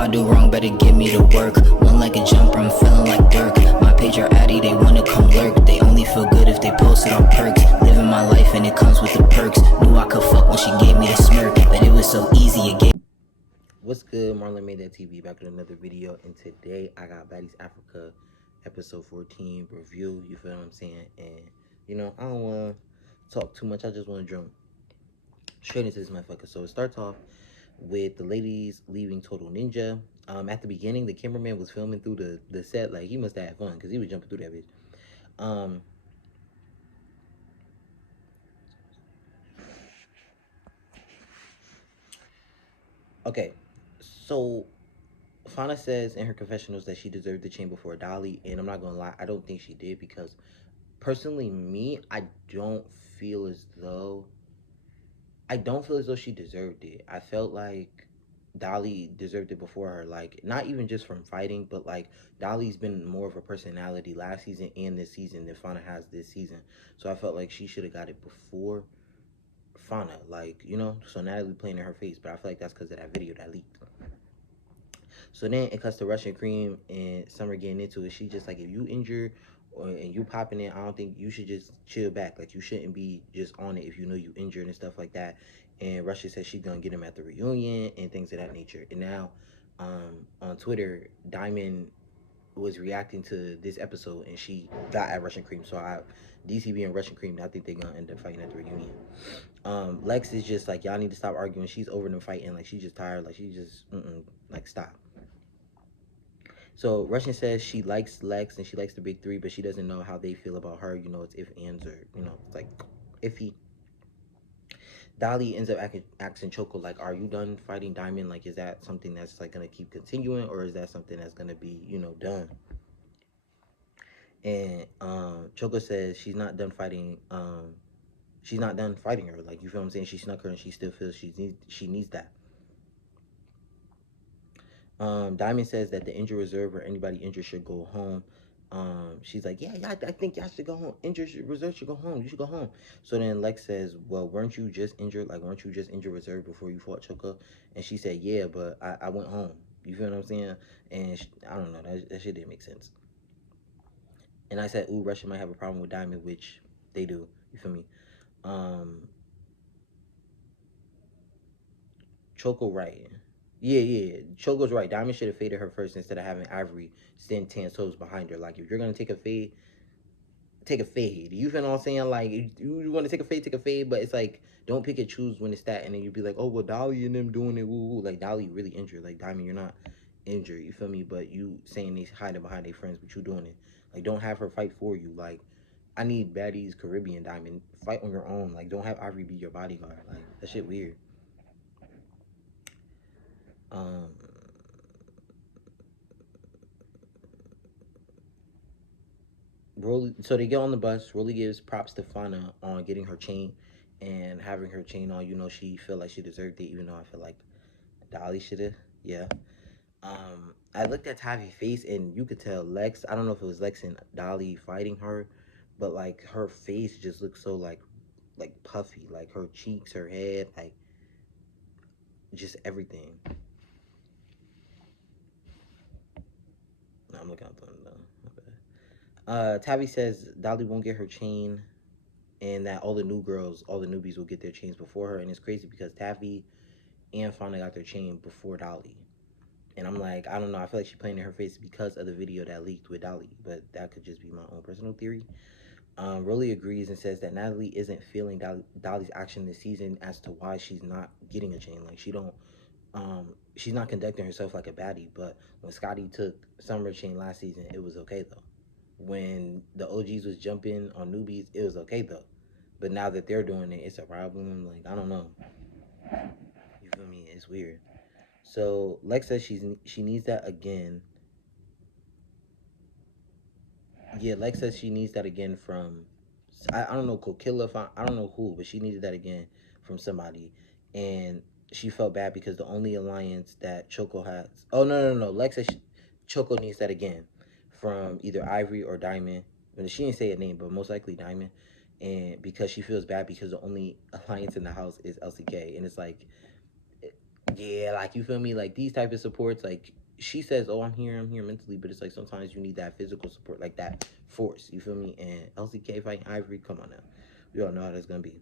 I do wrong, better get me to work. One like a jumper, I'm feeling like Dirk. My page are addy, they wanna come lurk. They only feel good if they post it on perks. Living my life and it comes with the perks. Knew I could fuck when she gave me the smirk, but it was so easy, it gave. What's good, MarlonmadethatTV, back with another video, and today I got Baddies Africa episode 14 review, you feel what I'm saying? And, you know, I don't want to talk too much, I just want to jump straight into this motherfucker. So it starts off with the ladies leaving Total Ninja. At the beginning, the cameraman was filming through the set, like, he must have had fun, because he was jumping through that bitch. Okay, so Fauna says in her confessionals that she deserved the chain before Dolly, and I'm not gonna lie, I don't think she did, because personally, I don't feel as though she deserved it. I felt like Dolly deserved it before her, like, not even just from fighting, but like Dolly's been more of a personality last season and this season than Fauna has this season. So I felt like she should have got it before Fauna, like, you know. So Natalie playing in her face, but I feel like that's because of that video that leaked. So then it cuts to Russian Cream and Summer getting into it. She just like, if you injured and you popping it, I don't think you should just chill back. Like, you shouldn't be just on it if you know you injured and stuff like that. And Russia says she's gonna get him at the reunion and things of that nature. And now on Twitter, Diamond was reacting to this episode and she got at Russian Cream. So DCB and Russian Cream, I think they're gonna end up fighting at the reunion. Lex is just like, y'all need to stop arguing. She's over them fighting. Like, she's just tired. Like, she just like, stop. So Russian says she likes Lex and she likes the big three, but she doesn't know how they feel about her. You know, it's if ands, or, you know, it's like iffy. Dolly ends up asking Choco, like, are you done fighting Diamond? Like, is that something that's like gonna keep continuing, or is that something that's gonna be, you know, done? And Choco says she's not done fighting. She's not done fighting her. Like, you feel what I'm saying? She snuck her and she still feels she needs that. Diamond says that the injured reserve or anybody injured should go home. She's like, yeah, I think y'all should go home. Injured reserve should go home. You should go home. So then Lex says, well, weren't you just injured? Like, weren't you just injured reserve before you fought Choco? And she said, yeah, but I went home. You feel what I'm saying? And I don't know. That shit didn't make sense. And I said, ooh, Russia might have a problem with Diamond, which they do. You feel me? Choco, right. Yeah. Choco's right. Diamond should have faded her first instead of having Ivory stand 10 toes behind her. Like, if you're going to take a fade, take a fade. You feel what I'm saying? Like, you want to take a fade, but it's like, don't pick and choose when it's that, and then you'd be like, oh, well, Dolly and them doing it, woo. Like, Dolly really injured. Like, Diamond, you're not injured, you feel me? But you saying they hiding behind their friends, but you doing it. Like, don't have her fight for you. Like, I need Baddies, Caribbean, Diamond. Fight on your own. Like, don't have Ivory be your bodyguard. Like, that shit weird. So they get on the bus. Rolly gives props to Fauna on getting her chain and having her chain on. You know, she felt like she deserved it, even though I feel like Dolly should have. Yeah. I looked at Tavi's face and you could tell Lex, I don't know if it was Lex and Dolly fighting her, but like her face just looked so like puffy, like her cheeks, her head, like just everything. I'm looking at the window. Tavi says Dolly won't get her chain and that all the new girls, all the newbies will get their chains before her. And it's crazy because Tavi and Fauna got their chain before Dolly. And I'm like, I don't know. I feel like she's playing in her face because of the video that leaked with Dolly. But that could just be my own personal theory. Rolly agrees and says that Natalie isn't feeling Dolly's action this season as to why she's not getting a chain. Like, she's not conducting herself like a baddie. But when Scotty took Summer chain last season, it was okay though. When the OGs was jumping on newbies, it was okay though. But now that they're doing it, it's a problem. Like, I don't know. You feel me? It's weird. So Lex says she needs that again. Yeah, Lex says she needs that again from, I don't know, Kokilla, I don't know who, but she needed that again from somebody. And she felt bad because the only alliance that Choco has, oh, no. Lex says Choco needs that again from either Ivory or Diamond. She didn't say a name, but most likely Diamond. And because she feels bad because the only alliance in the house is LCK. And it's like, Yeah, like, you feel me? Like, these type of supports, like, she says, oh, I'm here mentally, but it's like sometimes you need that physical support, like that force, you feel me? And LCK fighting Ivory, come on now. We all know how that's gonna be.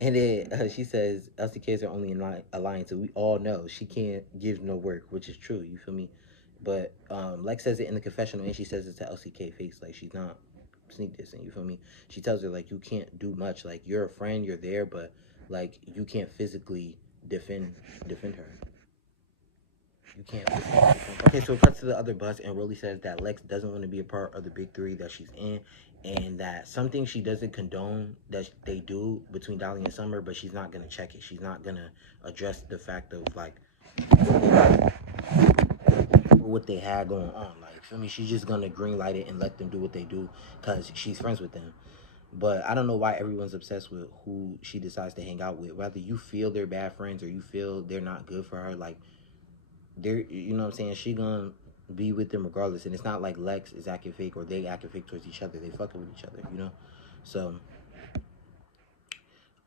And then she says LCK is her only alliance, so we all know she can't give no work, which is true, you feel me? But Lex says it in the confessional, and she says it to LCK face, like, she's not sneak dissing, you feel me? She tells her, like, you can't do much, like, you're a friend, you're there, but like, you can't physically defend her. You can't physically defend her. Okay, so it cuts to the other bus, and Rolly says that Lex doesn't want to be a part of the big three that she's in, and that something she doesn't condone that they do between Dolly and Summer, but she's not gonna check it. She's not gonna address the fact of, like, what they had going on. Like, feel me? She's just gonna green light it and let them do what they do because she's friends with them. But I don't know why everyone's obsessed with who she decides to hang out with. Whether you feel they're bad friends or you feel they're not good for her, like, they're, you know what I'm saying, she gonna be with them regardless. And it's not like Lex is acting fake or they acting fake towards each other. They fucking with each other, you know? So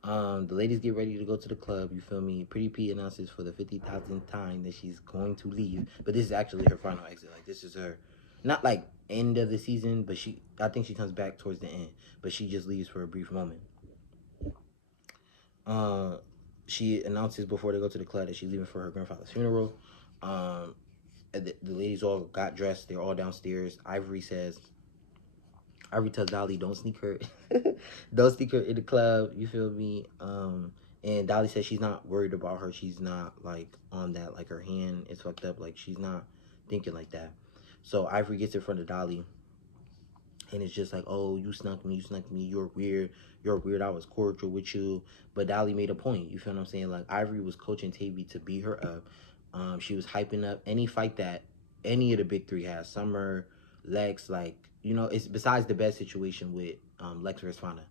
the ladies get ready to go to the club, you feel me? Pretty P announces for the 50,000th time that she's going to leave, but this is actually her final exit. Like, this is her, not like end of the season, but I think she comes back towards the end, but she just leaves for a brief moment. She announces before they go to the club that she's leaving for her grandfather's funeral. The ladies all got dressed, they're all downstairs. Ivory tells Dolly, don't sneak her don't sneak her in the club, you feel me? And Dolly says she's not worried about her. She's not, like, on that, like, her hand is fucked up, like, she's not thinking like that. So Ivory gets in front of Dolly, and it's just like, oh, you snuck me, you're weird, I was cordial with you. But Dolly made a point, you feel what I'm saying? Like, Ivory was coaching Tavy to beat her up. She was hyping up any fight that any of the big three has, Summer, Lex, like, you know, it's besides the best situation with Lex versus Fauna.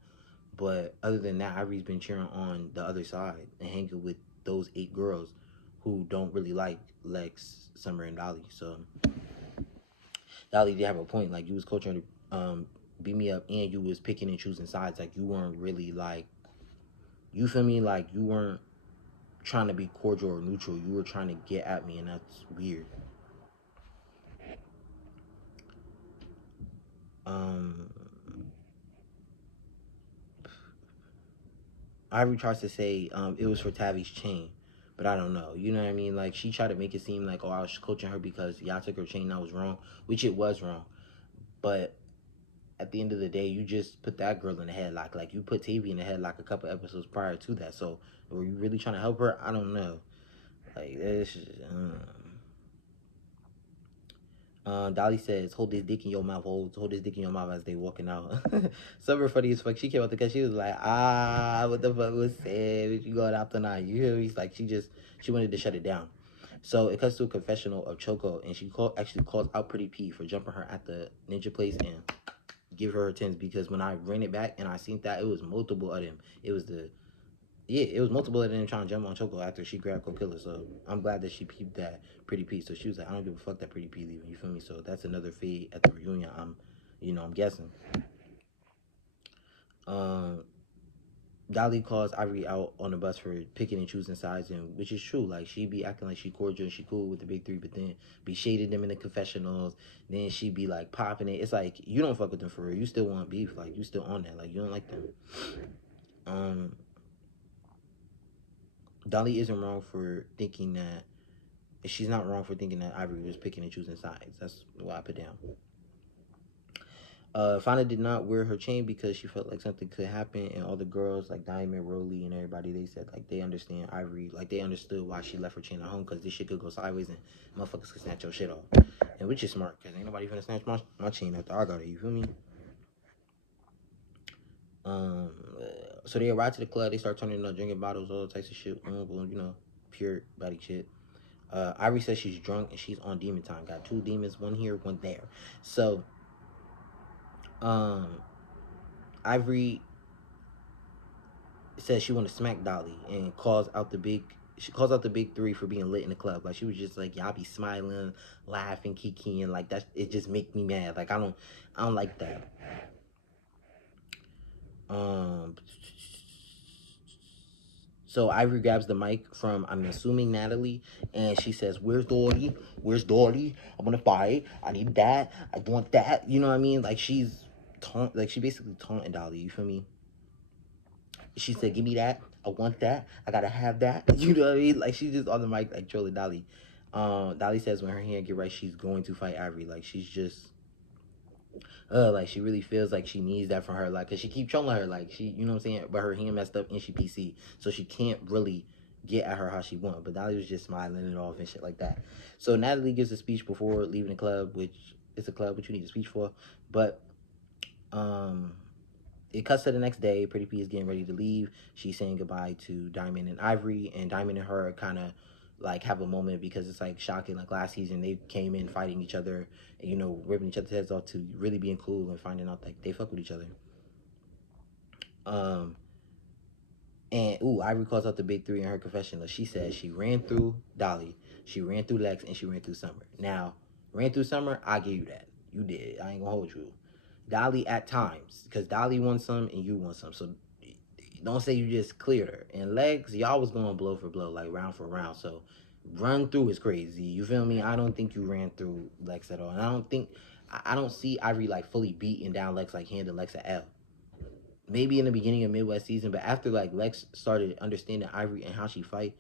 But other than that, Ivory's been cheering on the other side and hanging with those 8 girls who don't really like Lex, Summer, and Dolly. So Dolly did have a point. Like, you was coaching beat me up, and you was picking and choosing sides. Like, you weren't really, like, you feel me? Like, you weren't trying to be cordial or neutral. You were trying to get at me, and that's weird. Ivory tries to say it was for Tavi's chain, but I don't know. You know what I mean? Like, she tried to make it seem like, oh, I was coaching her because y'all took her chain, that was wrong, which it was wrong. But at the end of the day, you just put that girl in the headlock. Like, you put Tavy in the headlock a couple episodes prior to that. So, were you really trying to help her? I don't know. Like, this is, Dolly says, hold this dick in your mouth, hold this dick in your mouth as they walking out. Summer funny as fuck. She came out the cut. She was like, what the fuck was said? You going out tonight? You hear me? Like, she wanted to shut it down. So it cuts to a confessional of Choco, and she actually calls out Pretty P for jumping her at the ninja place and give her tens, because when I ran it back and I seen that, it was multiple of them. It was multiple of them trying to jump on Choco after she grabbed Kokilla. So I'm glad that she peeped that Pretty P. So she was like, I don't give a fuck that Pretty P leaving, you feel me? So that's another fade at the reunion, I'm guessing. Dolly calls Ivory out on the bus for picking and choosing sides, and which is true. Like, she be acting like she cordial and she cool with the big three, but then be shading them in the confessionals. Then she be like popping it. It's like, you don't fuck with them for real. You still want beef. Like, you still on that. Like, you don't like them. Dolly isn't wrong for thinking that. She's not wrong for thinking that Ivory was picking and choosing sides. That's what I put down. Fauna did not wear her chain because she felt like something could happen, and all the girls, like Diamond, Rolly, and everybody, they said, like, they understand Ivory, like, they understood why she left her chain at home, because this shit could go sideways and motherfuckers could snatch your shit off. And which is smart, because ain't nobody finna snatch my chain after I got it, you feel me? So they arrive to the club, they start turning up, drinking bottles, all types of shit, you know, pure body shit. Ivory says she's drunk and she's on demon time. Got 2 demons, one here, one there. So Ivory says she want to smack Dolly and calls out the big three for being lit in the club. Like, she was just like, y'all be smiling, laughing, kikiing, like, that, it just make me mad. Like, I don't like that. So Ivory grabs the mic from, I'm assuming, Natalie, and she says, "Where's Dory? Where's Dory? I want to fight. I need that. I want that." You know what I mean? Like she basically taunting Dolly. You feel me? She said, "Give me that. I want that. I gotta have that." You know what I mean? Like she just on the mic like trolling Dolly. Dolly says when her hand get right, she's going to fight Ivory. Like she's just like she really feels like she needs that from her, like, cause she keep trolling her, like she, you know what I'm saying, but her hand messed up and she PC, so she can't really get at her how she want. But Dolly was just smiling it off and shit like that. So Natalie gives a speech before leaving the club, which is a club which you need a speech for. But um it cuts to the next day. Pretty P is getting ready to leave. She's saying goodbye to Diamond and Ivory, and Diamond and her kind of like have a moment because it's like shocking. Like last season, they came in fighting each other, and, you know, ripping each other's heads off, to really being cool and finding out like they fuck with each other. Um, and Ivory calls out the big three in her confessional. She says she ran through Dolly, she ran through Lex, and she ran through Summer. Now, ran through Summer, I give you that. You did. I ain't gonna hold you. Dolly at times, because Dolly won some and you won some. So don't say you just cleared her. And Legs, y'all was going blow for blow, like round for round. So run through is crazy. You feel me? I don't think you ran through Lex at all. And I don't see Ivory like fully beating down Lex, like handing Lex a L. Maybe in the beginning of Midwest season, but after like Lex started understanding Ivory and how she fight,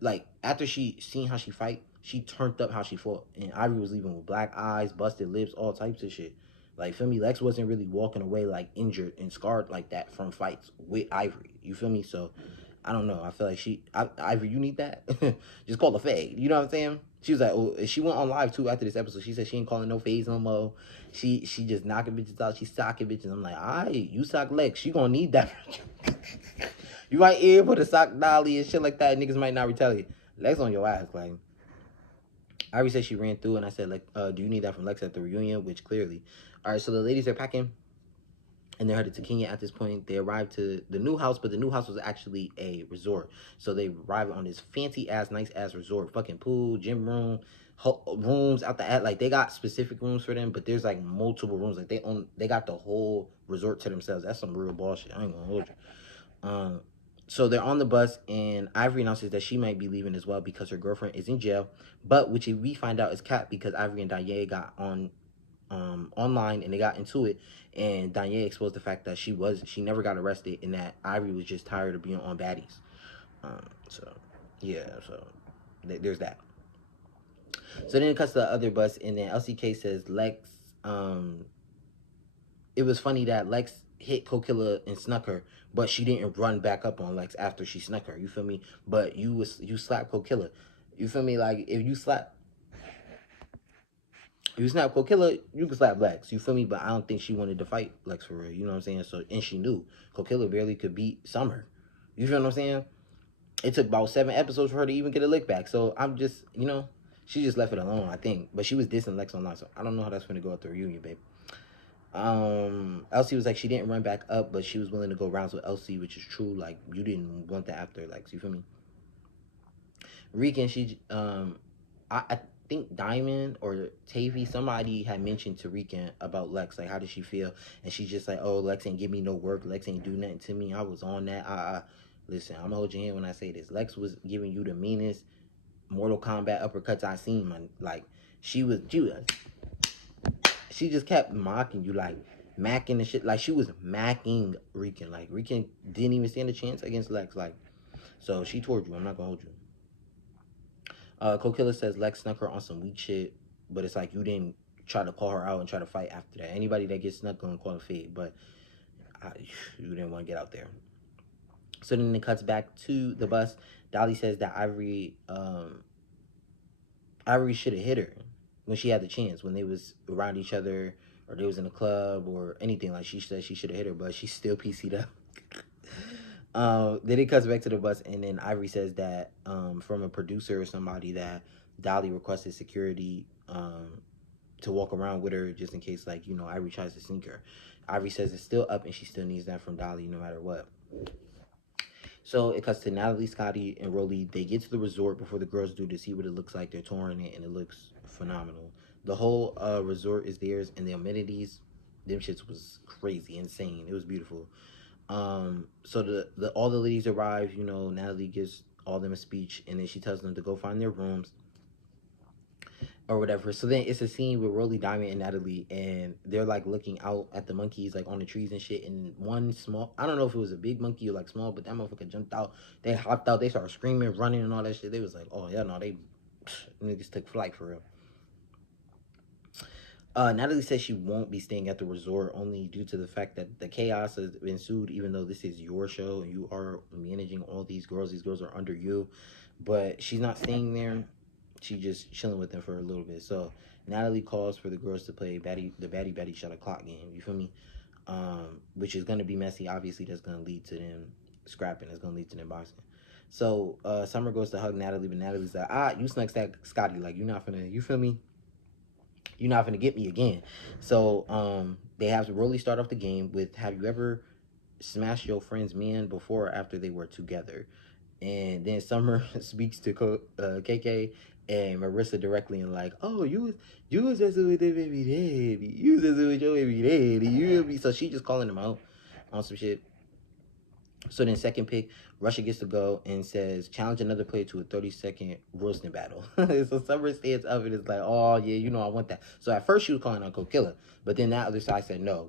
like after she seen how she fight, she turned up how she fought, and Ivory was leaving with black eyes, busted lips, all types of shit. Like, feel me? Lex wasn't really walking away like injured and scarred like that from fights with Ivory. You feel me? So I don't know. I feel like Ivory, you need that. Just call a fade. You know what I'm saying? She was like, oh, she went on live too after this episode. She said she ain't calling no fades no more. She just knocking bitches out. She socking bitches. I'm like, all right, you sock Lex. She gonna need that. You might be able to sock Dolly and shit like that. Niggas might not retaliate. Lex on your ass, like. Ivory said she ran through, and I said, like, do you need that from Lex at the reunion? Which clearly. All right, so the ladies are packing, and they're headed to Kenya at this point. They arrived to the new house, but the new house was actually a resort. So they arrived on this fancy-ass, nice-ass resort. Fucking pool, gym room, rooms out the ad. Like, they got specific rooms for them, but there's, like, multiple rooms. Like, they got the whole resort to themselves. That's some real bullshit. I ain't gonna hold you. So they're on the bus, and Ivory announces that she might be leaving as well because her girlfriend is in jail. But which we find out is cap, because Ivory and Danye got on online and they got into it, and Danye exposed the fact that she never got arrested, and that Ivory was just tired of being on Baddies. So yeah, so there's that. So then it cuts to the other bus, and then LCK says Lex. It was funny that Lex hit Kokilla and snuck her, but she didn't run back up on Lex after she snuck her. You feel me? But you slapped Kokilla. You feel me? Like if you snap Kokilla, you can slap Lex. You feel me? But I don't think she wanted to fight Lex for real. You know what I'm saying? So, and she knew Kokilla barely could beat Summer. You feel what I'm saying? It took about 7 episodes for her to even get a lick back. So I'm just, she just left it alone, I think. But she was dissing Lex online, so I don't know how that's gonna go at the reunion, babe. Elsie was like, she didn't run back up, but she was willing to go rounds with Elsie, which is true. Like, you didn't want that after Lex. You feel me? Regan, I think Diamond or Tavy, somebody had mentioned to Regan about Lex, like how did she feel, and she's just like, oh, Lex ain't give me no work, Lex ain't do nothing to me, I was on that. Listen, I'm gonna hold your hand when I say this. Lex was giving you the meanest Mortal Kombat uppercuts I seen, man. Like she just kept mocking you, like macking and shit. Like she was macking Regan. Like Regan didn't even stand a chance against Lex. Like, so she told you. I'm not gonna hold you. Kokilla says Lex snuck her on some weak shit, but it's like you didn't try to call her out and try to fight after that. Anybody that gets snuck gonna call a fade, but you didn't want to get out there. So then it cuts back to the bus. Dolly says that Ivory should have hit her when she had the chance, when they was around each other or they was in a club or anything. Like she said she should have hit her, but she still PC'd up. Then it cuts back to the bus, and then Ivory says that from a producer or somebody that Dolly requested security to walk around with her just in case, like, Ivory tries to sneak her. Ivory says it's still up and she still needs that from Dolly no matter what. So it cuts to Natalie, Scotty, and Rolly. They get to the resort before the girls do to see what it looks like. They're touring it, and it looks phenomenal. The whole resort is theirs, and the amenities, them shits was crazy, insane. It was beautiful. So the all the ladies arrive. You know, Natalie gives all them a speech, and then she tells them to go find their rooms or whatever. So then it's a scene with Rolly Diamond and Natalie, and they're like looking out at the monkeys like on the trees and shit. And one small, I don't know if it was a big monkey or like small, but that motherfucker jumped out. They hopped out. They started screaming, running, and all that shit. They was like, oh yeah, no, they niggas took flight for real. Natalie says she won't be staying at the resort only due to the fact that the chaos has ensued, even though this is your show and you are managing all these girls. These girls are under you. But she's not staying there. She's just chilling with them for a little bit. So Natalie calls for the girls to play the Baddy Shot O'Clock game. You feel me? Which is going to be messy. Obviously, that's going to lead to them scrapping. That's going to lead to them boxing. So Summer goes to hug Natalie, but Natalie's like, you snuck that Scotty. Like, you're not finna, you feel me? You're not gonna get me again. So they have Rolly start off the game with, have you ever smashed your friend's man before or after they were together? And then Summer speaks to KK and Marissa directly and like, oh, you was just with the baby daddy. You was just with your baby daddy. You be so she just calling him out on some shit. So then second pick, Russia gets to go and says, challenge another player to a 30-second roasting battle. So Summer stands up and is like, oh, yeah, you know I want that. So at first she was calling on Killer, but then that other side said, no,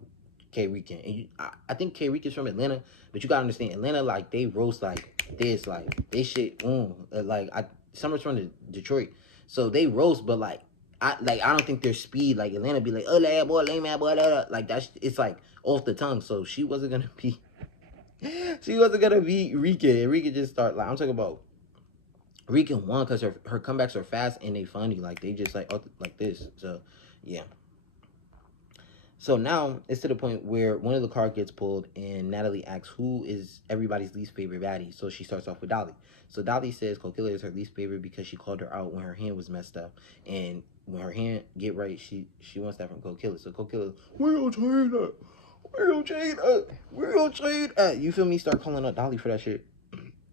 K-Rican. And I think K-Rican's from Atlanta, but you got to understand, Atlanta, like, they roast like this, like, they shit, Summer's from Detroit, so they roast, but like, I don't think their speed, like, Atlanta be like, oh, lad boy, lame man boy, like, that's, it's like off the tongue, so she wasn't gonna be Rican. Rican just start, like, I'm talking about Rican won because her comebacks are fast and they funny. Like, they just like this. So yeah. So now it's to the point where one of the cards gets pulled and Natalie asks who is everybody's least favorite baddie. So she starts off with Dolly. So Dolly says Kokilla is her least favorite because she called her out when her hand was messed up. And when her hand get right, she wants that from Kokilla. So Kokilla, we don't change that. We don't change that. We don't change that. You feel me? Start calling out Dolly for that shit.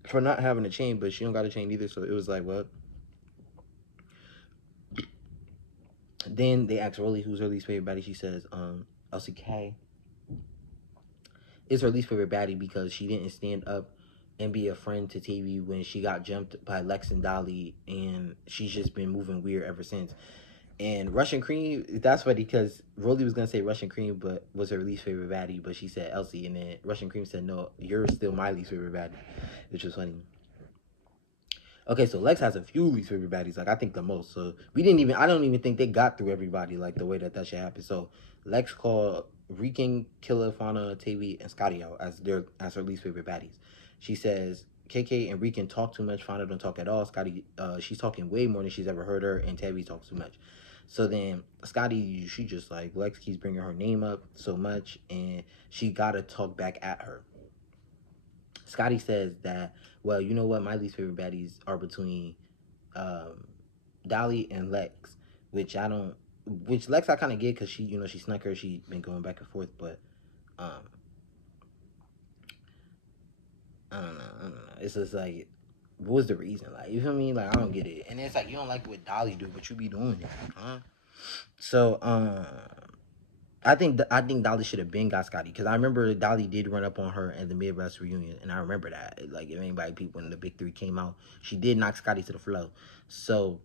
For not having a chain, but she don't got a chain either. So it was like, what? Then they ask Rolly who's her least favorite baddie. She says, LCK is her least favorite baddie because she didn't stand up and be a friend to TV when she got jumped by Lex and Dolly, and she's just been moving weird ever since. And Russian Cream, that's funny because Rolly was gonna say Russian Cream, but was her least favorite baddie, but she said Elsie, and then Russian Cream said, no, you're still my least favorite baddie, which was funny. Okay, so Lex has a few least favorite baddies, like I think the most. So I don't even think they got through everybody like the way that shit happened. So Lex called Rican, Killer, Fauna, Tavy, and Scotty out as her least favorite baddies. She says KK and Rican talk too much. Fauna don't talk at all. Scotty, she's talking way more than she's ever heard her, and Tavy talks too much. So then Scotty, she just like, Lex keeps bringing her name up so much, and she gotta talk back at her. Scotty says that, well, you know what? My least favorite baddies are between Dolly and Lex, which Lex I kind of get because she, you know, she snuck her. She been going back and forth, but I don't know. It's just like, what was the reason? Like, you feel me? Like, I don't get it. And it's like, you don't like what Dolly do, but you be doing it, huh? So, I think Dolly should have been got Scotty because I remember Dolly did run up on her at the Midwest reunion, and I remember that. Like, if anybody peeped when the big three came out, she did knock Scotty to the floor. So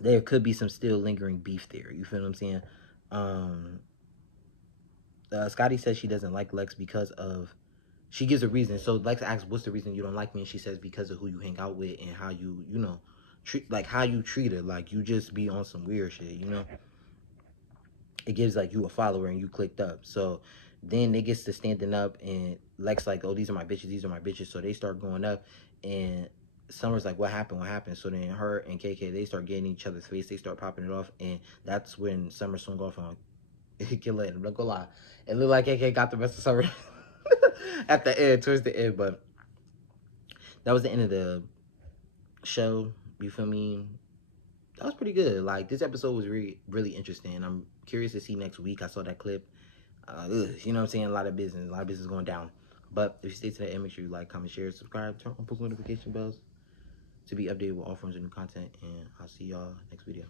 there could be some still lingering beef there. You feel what I'm saying? Scotty says she doesn't like Lex because of, she gives a reason. So Lex asks, what's the reason you don't like me? And she says, because of who you hang out with and how you know, how you treat her. Like, you just be on some weird shit, you know? It gives like you a follower and you clicked up. So then they gets to standing up and Lex like, oh, these are my bitches. So they start going up and Summer's like, what happened? So then her and KK, they start getting each other's face. They start popping it off. And that's when Summer swung off on Killer. I'm not gonna lie. It looked like KK got the best of Summer at the end, towards the end. But that was the end of the show. You feel me? That was pretty good. Like, this episode was really interesting. I'm curious to see next week. I saw that clip. You know what I'm saying? A lot of business going down. But if you stay to the end, make sure you like, comment, share, subscribe, turn on post notification bells to be updated with all forms of new content. And I'll see y'all next video.